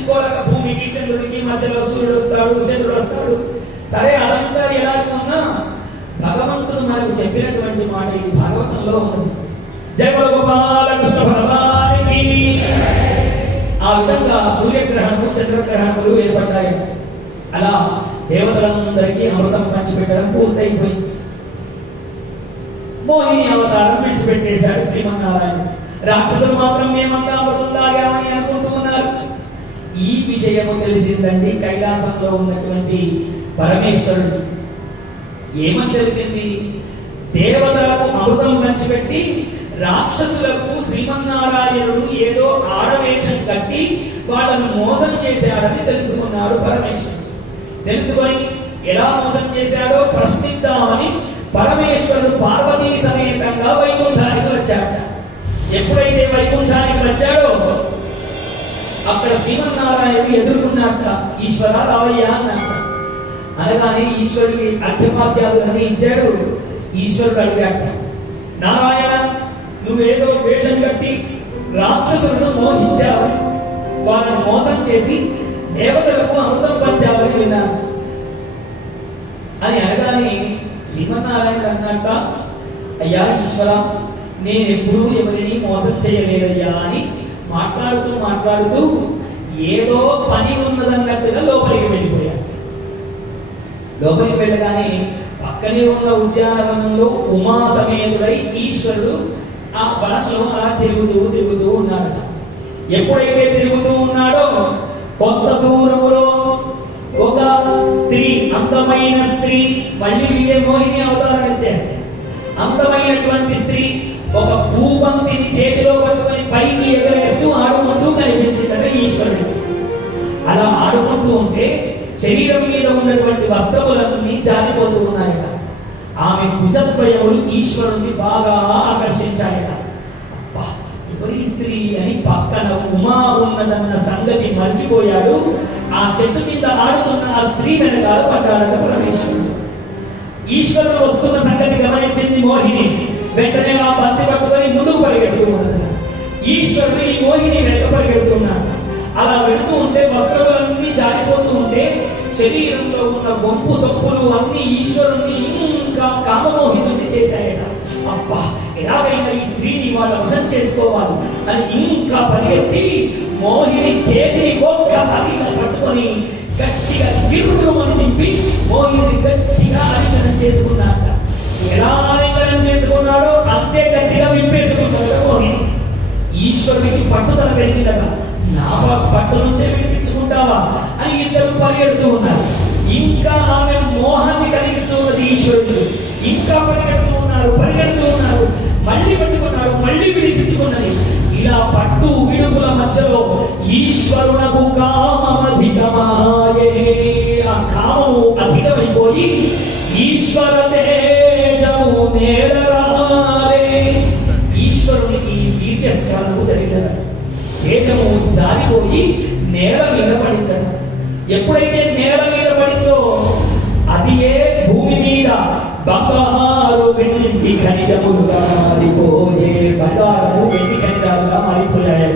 తీసుకోలేక భూమికి చంద్రుడికి మధ్యలో సూర్యుడు వస్తాడు చంద్రుడు వస్తాడు. సరే అదంతా ఎలా ఉన్నా భగవంతుడు మనకు చెప్పినటువంటి మాట ఇది భాగవతంలో ఉన్నది జయ గోపాలకృష్ణ భగవానికి ఆ విధంగా సూర్యగ్రహణము చంద్రగ్రహణములు ఏర్పడ్డాయి. అలా దేవతలందరికీ అమృతం పంచిపెట్టడం పూర్తయిపోయింది. మోహిని అవతారం విడిచిపెట్టేశాడు శ్రీమన్నారాయణ రాక్షసులు మాత్రం మేమంతా అమృతం తాగామని అనుకుంటూ ఈ విషయము తెలిసిందండి కైలాసంలో ఉన్నటువంటి పరమేశ్వరుడు. ఏమని తెలిసింది? దేవతలకు అమృతం పంచిపెట్టి రాక్షసులకు శ్రీమన్నారాయణుడు ఏదో ఆడవేషం కట్టి వాళ్ళను మోసం చేశాడని తెలుసుకున్నాడు పరమేశ్వరుడు. తెలుసుకొని ఎలా మోసం చేశాడో ప్రశ్నిద్దామని పరమేశ్వరుడు పార్వతీ సమేతంగా వైకుంఠ శ్రీమన్నారాయణుడు ఎదుర్కొన్నట్ట ఈశ్వర రావయ్యా అన్నట్ట అనగానే ఈశ్వరుడికి అర్ఘ్యపాద్యాదులని ఇచ్చాడు ఈశ్వరుడు అడిగాట నారాయణ నువ్వేదో వేషం కట్టి రాక్షసులను మోహించావు. వాళ్ళని మోసం చేసి దేవతలకు అమృతం పంచావని విన్నాను అని అనగానే శ్రీమన్నారాయణ అన్నట్ట అయ్యా ఈశ్వర నేను ఎప్పుడూ ఎవరిని మోసం చేయలేదయ్యా అని మాట్లాడుతూ మాట్లాడుతూ ఏదో పని ఉన్నదన్నట్టుగా లోపలికి వెళ్ళిపోయాడు లోపలికి వెళ్ళగానే పక్కనే ఉన్న ఉద్యానవనంలో ఉమా సమేతుడై ఈశ్వరుడు ఆ వనంలో అలా తిరుగుతూ తిరుగుతూ ఉన్నాడు ఎప్పుడైతే తిరుగుతూ ఉన్నాడో కొంత దూరంలో ఒక స్త్రీ అందమైన స్త్రీ మళ్ళీ వీడే మోహిని అవతారం ఎత్తాడు. అందమైనటువంటి స్త్రీ ఒక భూపంక్తిని చేతిలో పట్టుకొని పైకి ఎగరే వస్త్రములన్నీ జారిపోతూ ఉన్నాయట ఆమె భుజద్వయములు ఈశ్వరుణ్ణి బాగా ఆకర్షించాయట. ఎవరి స్త్రీ అని పక్కన ఉమా ఉన్నదన్న సంగతి మర్చిపోయాడు. ఆ చెట్టు కింద ఆడుతున్న ఆ స్త్రీ వెనకాల పడ్డాడట పరమేశ్వరుడు. ఈశ్వరుడు వస్తున్న సంగతి గమనించింది మోహిని. వెంటనే ఆ బంతి పట్టుకొని ముందుకు పరిగెడుతూ ఉన్నదట. ఈశ్వరుడు ఈ మోహిని వెనక పరిగెడుతున్నాడు. శరీరంలో ఉన్న బొంపు సొప్పులు అన్ని ఈశ్వరుణ్ణి ఇంకా కామమోహితుణ్ణి చేశాయట. అబ్బా ఎలాగైనా ఈ స్త్రీని వాళ్ళ వశం చేసుకోవాలి. అని ఇంకా పరిగెత్తి మోహిని చేతిని ఒక్కసారి ఇలా పట్టుకొని గట్టిగా గిరుమని నింపి మోహిని గట్టిగా అలింగనం చేసుకున్నాట ఎలా అలింగనం చేసుకున్నాడో అంతే గట్టిగా విప్పేసుకున్నాడు మోహిని. ఈశ్వరుడికి పట్టుదల పెరిగిందట. నా పట్టు నుంచే వినిపించుకుంటావా ఇద్దరు పరిగెడుతూ ఉన్నారు. ఇంకా ఆమె మోహాన్ని కలిగిస్తూ ఉన్నది ఈశ్వరుడు. ఇంకా పరిగెడుతూ ఉన్నారు పరిగెడుతూ ఉన్నారు. మళ్ళీ పట్టుకున్నాడు మళ్ళీ విడిపించుకున్నది. ఇలా పట్టు విడుపుల మధ్యలో ఈశ్వరునకు కామమధికమాయే ఆ కామము అధికమైపోయి ఈశ్వర ఎప్పుడైతే నేల మీద పడిందో అది ఏ భూమి మీద బంగారు వెండి ఖనిజములుగా మారిపోయే బంగారము వెండి ఖనిజాలుగా మారిపోయాయి.